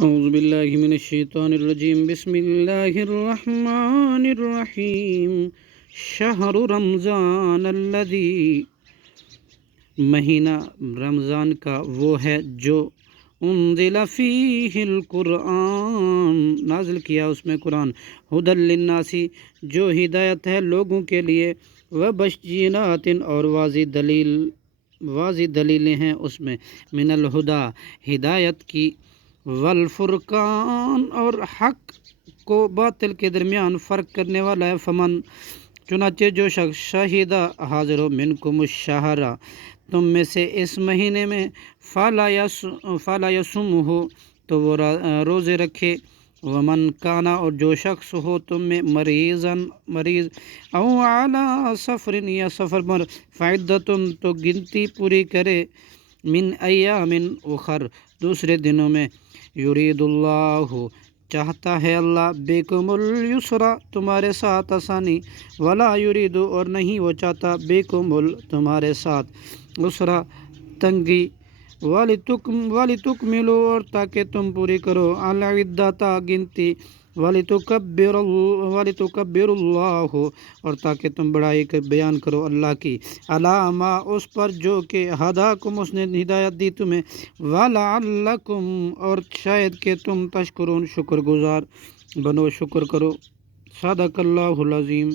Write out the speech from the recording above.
أعوذ بالله من الشيطان الرجيم بسم الله الرحمن الرحیم شہر رمضان الذی مہینہ رمضان کا وہ ہے جو انزل فیہ القرآن نازل کیا اس میں قرآن ھدی للناس جو ہدایت ہے لوگوں کے لیے وبشرات اور واضح دلیلیں ہیں اس میں من الہدا ہدایت کی والفرقان اور حق کو باطل کے درمیان فرق کرنے والا ہے فمن چنانچہ جو شخص شہیدہ حاضر ہو منکم الشہر تم میں سے اس مہینے میں فلا یصم ہو تو وہ روزے رکھے ومن کانا اور جو شخص ہو تم میں مریض او علی سفر یا سفر پر فعدتن تو گنتی پوری کرے من ایام اخر دوسرے دنوں میں یرید اللہ چاہتا ہے اللہ بیکم الیسرا تمہارے ساتھ آسانی ولا یرید اور نہیں وہ چاہتا بیکم تمہارے ساتھ اسرا تنگی وَلِتُكْمِلُوا اور تاکہ تم پوری کرو العدۃ گنتی وَلِتُكَبِّرُوا اللہ اور تاکہ تم بڑائی بیان کرو اللہ کی علی ما اس پر جو کہ ہداکم اس نے ہدایت دی تمہیں وَلَعَلَّكُمْ اور شاید کہ تم تشکرون شکر گزار بنو شکر کرو صدق اللہ العظیم۔